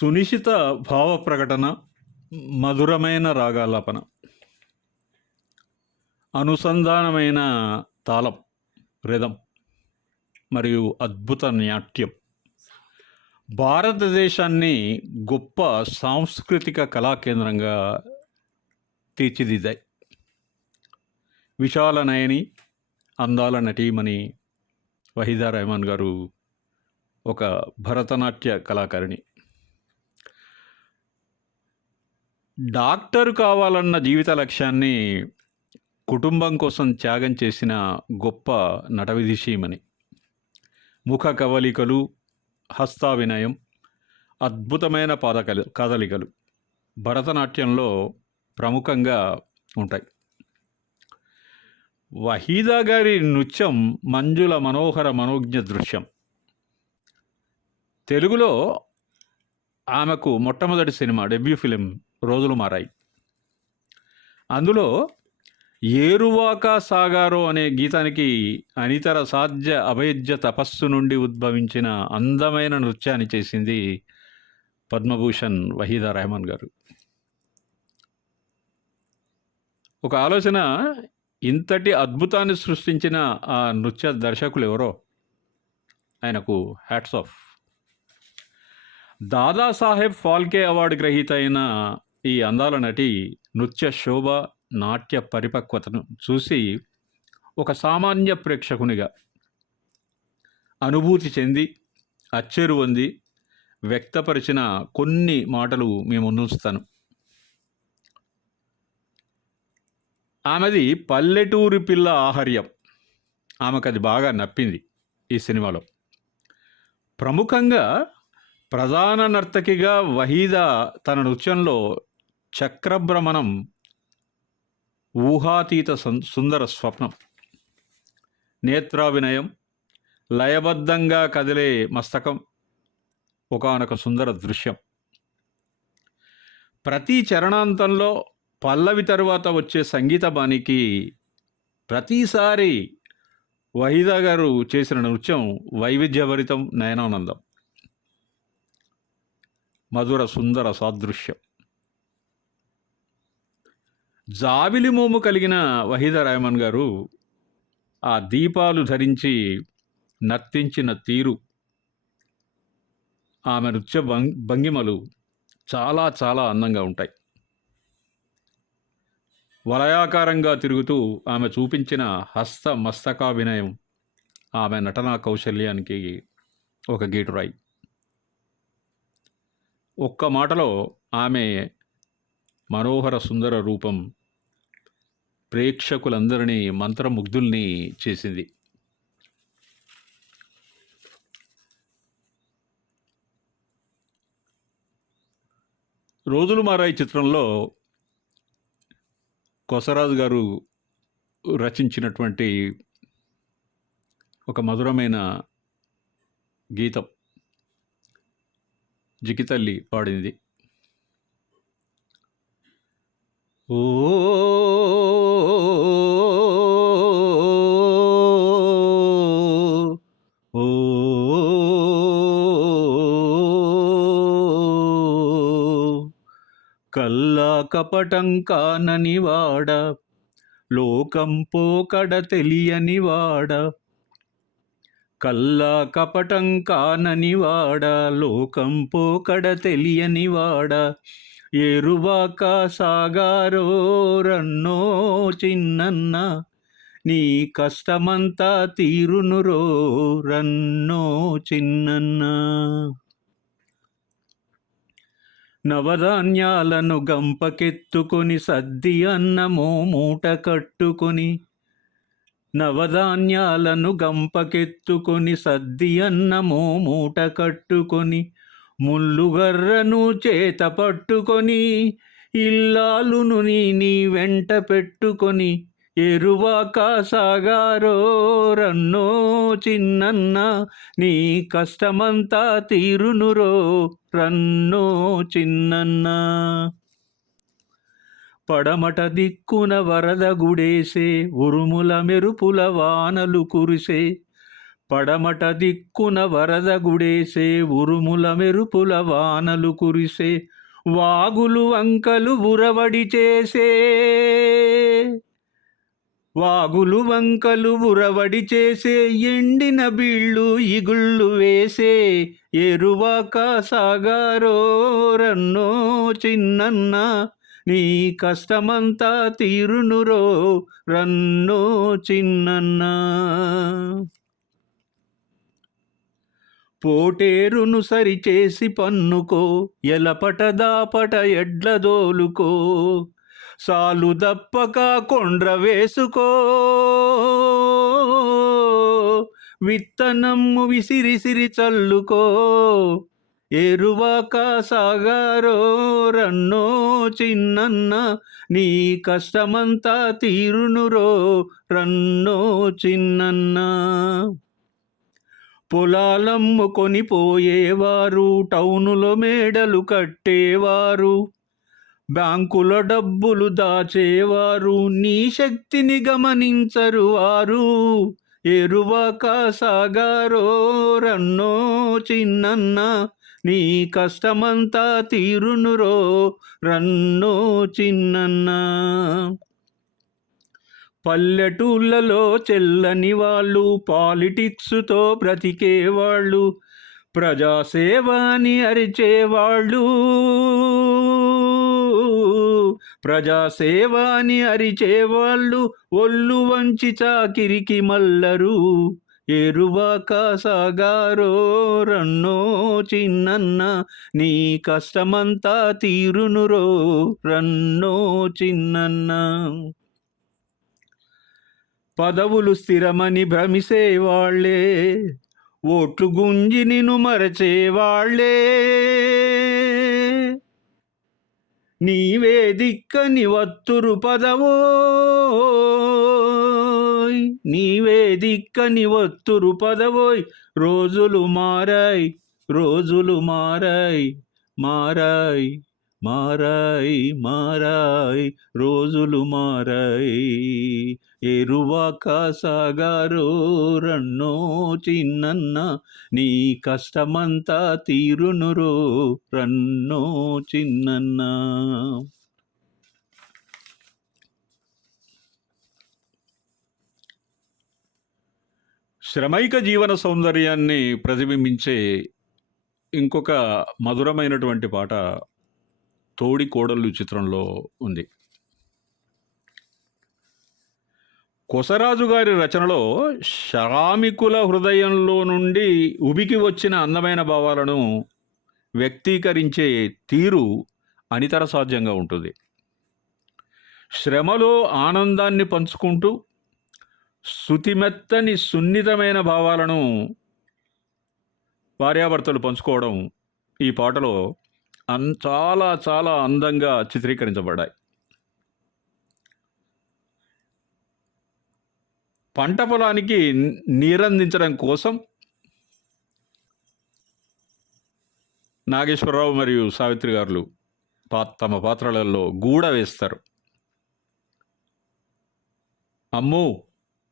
సునిశిత భావ ప్రకటన మధురమైన రాగాలాపన. అనుసంధానమైన తాళం రిధం మరియు అద్భుత నాట్యం. భారతదేశాన్ని గొప్ప సాంస్కృతిక కళా కేంద్రంగా తీర్చిదిద్దాయి. విశాల నయని అందాల నటీమణి వహీదా రెహమాన్ గారు ఒక భరతనాట్య కళాకారిణి. డాక్టర్ కావాలన్న జీవిత లక్ష్యాన్ని కుటుంబం కోసం త్యాగం చేసిన గొప్ప నటవిధిషీమని ముఖ కవలికలు హస్తావినయం అద్భుతమైన పాదకలు కదలికలు భరతనాట్యంలో ప్రముఖంగా ఉంటాయి. వహీదా గారి నృత్యం మంజుల మనోహర మనోజ్ఞ దృశ్యం. తెలుగులో ఆమెకు మొట్టమొదటి సినిమా డెబ్యూ ఫిలిం రోజులు మారాయి. అందులో ఏరువాక సాగారో అనే గీతానికి అనితర సాధ్య అభయజ్య తపస్సు నుండి ఉద్భవించిన అందమైన నృత్యాన్ని చేసింది పద్మభూషణ్ వహీదా రెహమాన్ గారు. ఒక ఆలోచన ఇంతటి అద్భుతాన్ని సృష్టించిన ఆ నృత్య దర్శకులు ఎవరో? ఆయనకు hats off Dadasaheb Phalke award గ్రహీత అయిన ఈ అందాల నటి నృత్య శోభ నాట్య పరిపక్వతను చూసి ఒక సామాన్య ప్రేక్షకునిగా అనుభూతి చెంది అచ్చరు ఉంది వ్యక్తపరిచిన కొన్ని మాటలు మేము ముందుంచుతాను ఆమెది పల్లెటూరి పిల్ల ఆహార్యం. ఆమెకు అది బాగా నప్పింది ఈ సినిమాలో. ప్రముఖంగా ప్రధాన నర్తకిగా వహీదా తన నృత్యంలో చక్రభ్రమణం ఊహాతీత సుందర స్వప్నం. నేత్రాభినయం లయబద్ధంగా కదిలే మస్తకం ఒకానొక సుందర దృశ్యం. ప్రతి చరణాంతంలో పల్లవి తరువాత వచ్చే సంగీత బాణికి ప్రతిసారి వహిదా గారు చేసిన నృత్యం వైవిధ్యభరితం నయనానందం. మధుర సుందర సాదృశ్యం. జాబిలి మోము కలిగిన వహీదా రాయమన్ గారు ఆ దీపాలు ధరించి నర్తించిన తీరు ఆమె నృత్య భంగ్ భంగిమలు చాలా చాలా అందంగా ఉంటాయి. వలయాకారంగా తిరుగుతూ ఆమె చూపించిన హస్త మస్తకాభినయం ఆమె నటనా కౌశల్యానికి ఒక గీటురాయి. ఒక్క మాటలో ఆమె మనోహర సుందర రూపం ప్రేక్షకులందరినీ మంత్రముగ్ధుల్ని చేసింది. రోజులు మారాయి చిత్రంలో కొసరాజు గారు రచించినటువంటి ఒక మధురమైన గీతం జికితల్లి పాడింది. ఓ కల్లా కపటం కానని వాడ లోకం పోకడ తెలియని వాడ కల్లా కపటం కానని వాడ లోకం పోకడ తెలియని తెలియనివాడ ఎరువాక సాగారో రన్నో చిన్నన్న నీ కష్టమంతా తీరునురో రన్నో చిన్నన్న. నవధాన్యాలను గంపకెత్తుకొని సద్ది అన్నమో మూట కట్టుకొని నవధాన్యాలను గంపకెత్తుకొని సద్ది అన్నమో మూట కట్టుకొని ముల్లుగర్రను చేత పట్టుకొని ఇల్లాలును నీ వెంట పెట్టుకొని ఎరువాక సాగారో రన్నో చిన్నన్న నీ కష్టమంతా తీరునురో రన్నో చిన్నన్న. పడమట దిక్కున వరద గుడేసే ఉరుముల మెరుపుల వానలు కురిసే పడమట దిక్కున వరద గుడేసే ఉరుముల మెరుపుల వానలు కురిసే వాగులు వంకలు ఉరవడి చేసే. వాగులు వంకలు ఉరవడి చేసే ఎండిన బీళ్ళు ఇగుళ్ళు వేసే ఎరువాక సాగారో రన్నో చిన్నన్న నీ కష్టమంతా తీరునురో రన్నో చిన్నన్నా. పోటేరును సరిచేసి పన్నుకో ఎలపట దాపట ఎడ్ల దోలుకో సాలు దప్పక కొండ్ర వేసుకో. విత్తనమ్ము విసిరిసిరి చల్లుకో ఎరువాక సాగారో రన్నో చిన్నన్న నీ కష్టమంతా తీరునురో రన్నో చిన్నన్నా. పొలాలమ్ముకొని పోయేవారు టౌనులో మేడలు కట్టేవారు బ్యాంకులో డబ్బులు దాచేవారు నీ శక్తిని గమనించరు వారు. ఎరువాక సాగారో రన్నో చిన్నన్న నీ కష్టమంతా తీరునురో రన్నో చిన్నన్నా. పల్లెటూళ్ళలో చెల్లని వాళ్ళు పాలిటిక్స్తో బ్రతికేవాళ్ళు ప్రజాసేవ అని అరిచేవాళ్ళు. ప్రజాసేవ అని అరిచేవాళ్ళు ఒళ్ళు వంచి చాకిరికి మల్లరు ఎరువాక సాగారో రన్నో చిన్నన్న నీ కష్టమంతా తీరునురో రన్నో చిన్నన్న. పదవులు స్థిరమని భ్రమిసేవాళ్ళే. ఓట్లు గుంజి నిన్ను మరచేవాళ్ళే. నీవే దిక్కని వత్తురు పదవోయ్. నీవే దిక్కని వత్తురు పదవోయ్. రోజులు మారాయ్ రోజులు మారాయ్ మారాయ్. మారాయి మారాయి రోజులు మారాయి. ఎరువాక సాగారో రన్నో చిన్నన్న నీ కష్టమంతా తీరునురో రన్నో చిన్నన్న. శ్రమైక జీవన సౌందర్యాన్ని ప్రతిబింబించే ఇంకొక మధురమైనటువంటి పాట తోడి కోడళ్ళు చిత్రంలో ఉంది. కొసరాజు గారి రచనలో శ్రామికుల హృదయంలో నుండి ఉబికి వచ్చిన అందమైన భావాలను వ్యక్తీకరించే తీరు అనితర సాధ్యంగా ఉంటుంది. శ్రమలో ఆనందాన్ని పంచుకుంటూ శృతిమెత్తని సున్నితమైన భావాలను భార్యాభర్తలు పంచుకోవడం ఈ పాటలో అన్ చాలా చాలా అందంగా చిత్రీకరించబడ్డాయి. పంట పొలానికి నీరందించడం కోసం నాగేశ్వరరావు మరియు సావిత్రి గారులు పా తమ పాత్రలలో గూడ వేస్తారు. అమ్మో!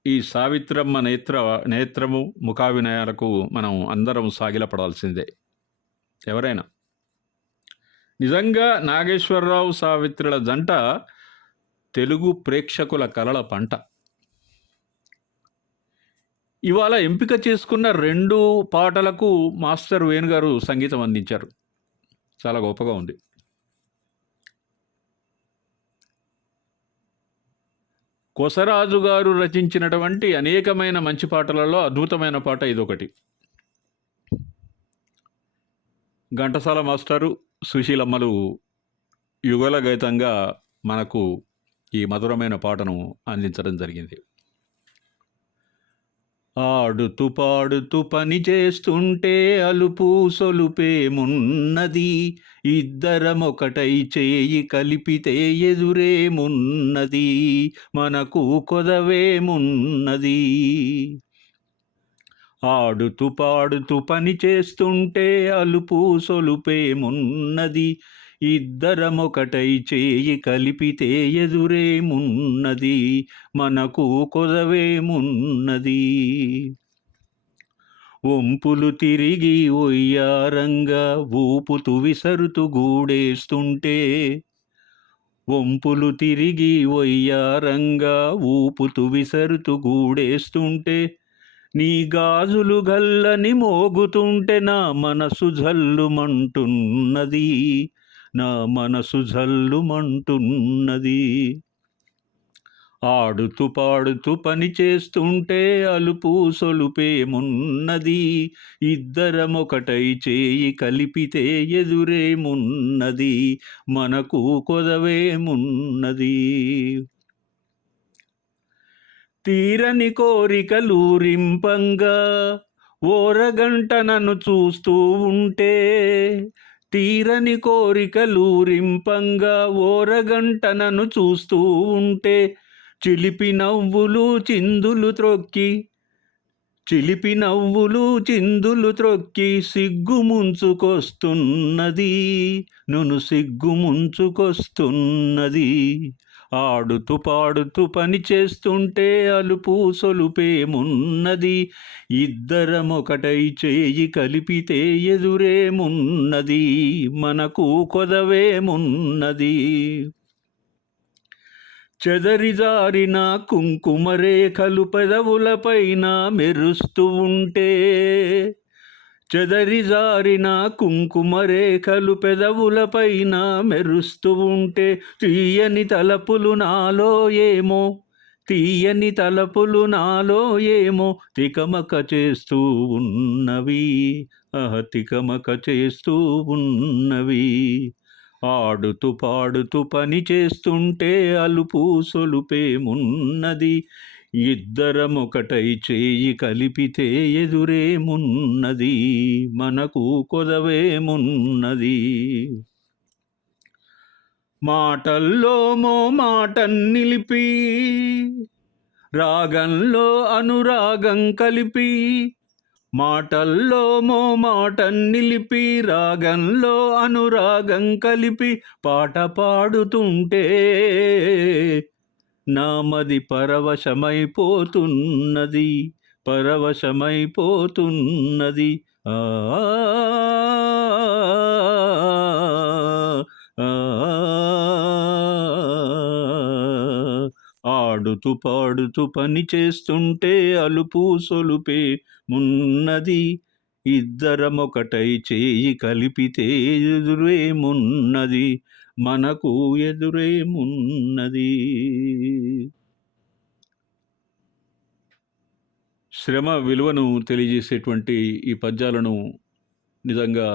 ఈ సావిత్రమ్మ నేత్ర నేత్రము ముఖావినయాలకు మనం అందరం సాగిలపడాల్సిందే. ఎవరైనా నిజంగా నాగేశ్వరరావు సావిత్రుల జంట తెలుగు ప్రేక్షకుల కలల పంట. ఇవాళ ఎంపిక చేసుకున్న రెండు పాటలకు మాస్టర్ వేణు గారు సంగీతం అందించారు. చాలా గొప్పగా ఉంది. కొసరాజు గారు రచించినటువంటి అనేకమైన మంచి పాటలలో అద్భుతమైన పాట ఇదొకటి. ఘంటసాల మాస్టారు సుశీలమ్మలు యుగల గైతంగా మనకు ఈ మధురమైన పాటను అందించడం జరిగింది. ఆడుతూ పాడుతూ పని చేస్తుంటే అలుపు సొలుపేమున్నది ఇద్దరం ఒకటై చేయి కలిపితే ఎదురేమున్నది మనకు కొదవేమున్నది ఆడుతూ పాడుతూ పని చేస్తుంటే అలుపు సొలుపేమున్నది ఇద్దరమొకటై చేయి కలిపితే ఎదురేమున్నది మనకు కొదవేమున్నది వంపులు తిరిగి ఒయ్యారంగా ఊపుతు విసరుతు గూడేస్తుంటే. వంపులు తిరిగి ఒయ్యారంగా ఊపుతు విసరుతు గూడేస్తుంటే. నీ గాజులు గల్లని మోగుతుంటే నా మనసు జల్లుమంటున్నది. నా మనసు జల్లుమంటున్నది. ఆడుతూ పాడుతూ పని చేస్తుంటే అలుపు సొలుపేమున్నది ఇద్దరమొకటై చేయి కలిపితే ఎదురేమున్నది మనకు కొదవేమున్నది తీరని కోరికలూరింపంగా ఓరగంట నన్ను చూస్తూ ఉంటే తీరని కోరికలూరింపంగా ఓరగంట నన్ను చూస్తూ ఉంటే చిలిపి నవ్వులు చిందులు త్రొక్కి చిలిపి నవ్వులు చిందులు త్రొక్కి సిగ్గు ముంచుకొస్తున్నది. నును సిగ్గు ముంచుకొస్తున్నది. ఆడుతూ పాడుతూ పని చేస్తుంటే అలుపు సొలుపేమున్నది ఇద్దరమొకటై చేయి కలిపితే ఎదురేమున్నది మనకు కొదవేమున్నది చెదరిజారిన కుంకుమరేఖలు పెదవులపైన మెరుస్తూ ఉంటే చెదరిజారిన కుంకుమరేఖలు పెదవులపైన మెరుస్తూ ఉంటే తీయని తలపులు నాలో ఏమో తీయని తలపులు నాలో ఏమో తికమక చేస్తూ ఉన్నవి. అహ తికమక చేస్తూ ఉన్నవి. ఆడుతూ పాడుతూ పని చేస్తుంటే అలుపు సొలుపేమున్నది. ఇద్దరం ఒకటై చేయి కలిపితే ఎదురేమున్నది? మనకు కొదవేమున్నది? మాటల్లో మో మాట నిలిపి రాగంలో అనురాగం కలిపి మాటల్లో మో మాట నిలిపి రాగంలో అనురాగం కలిపి పాట పాడుతుంటే నామది పరవశమైపోతున్నది పరవశమైపోతున్నది. ఆ ఆ, ఆడుతూ పాడుతూ పని చేస్తుంటే అలుపు సొలుపే మున్నది. ఇద్దరమొకటై చేయి కలిపితే ఎదురేమున్నది మనకు ఎదురేమున్నది? శ్రమ విలువను తెలియజేసేటువంటి ఈ పద్యాలను నిజంగా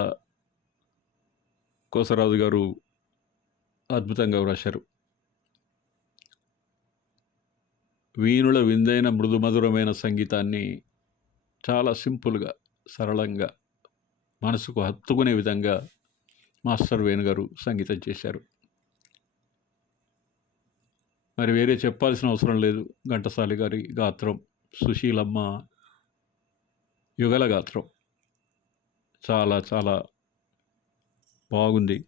కోసరాజు గారు అద్భుతంగా వ్రాశారు. వీణుల విందైన మృదుమధురమైన సంగీతాన్ని చాలా సింపుల్గా సరళంగా మనసుకు హత్తుకునే విధంగా మాస్టర్ వేణుగారు సంగీతం చేశారు. మరి వేరే చెప్పాల్సిన అవసరం లేదు. ఘంటసాలి గారి గాత్రం సుశీలమ్మ యుగల గాత్రం. చాలా చాలా బాగుంది.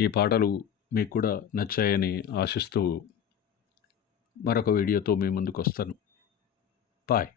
ఈ పాటలు మీకు కూడా నచ్చాయని ఆశిస్తూ మరొక వీడియోతో మీ ముందుకు వస్తాను బాయ్.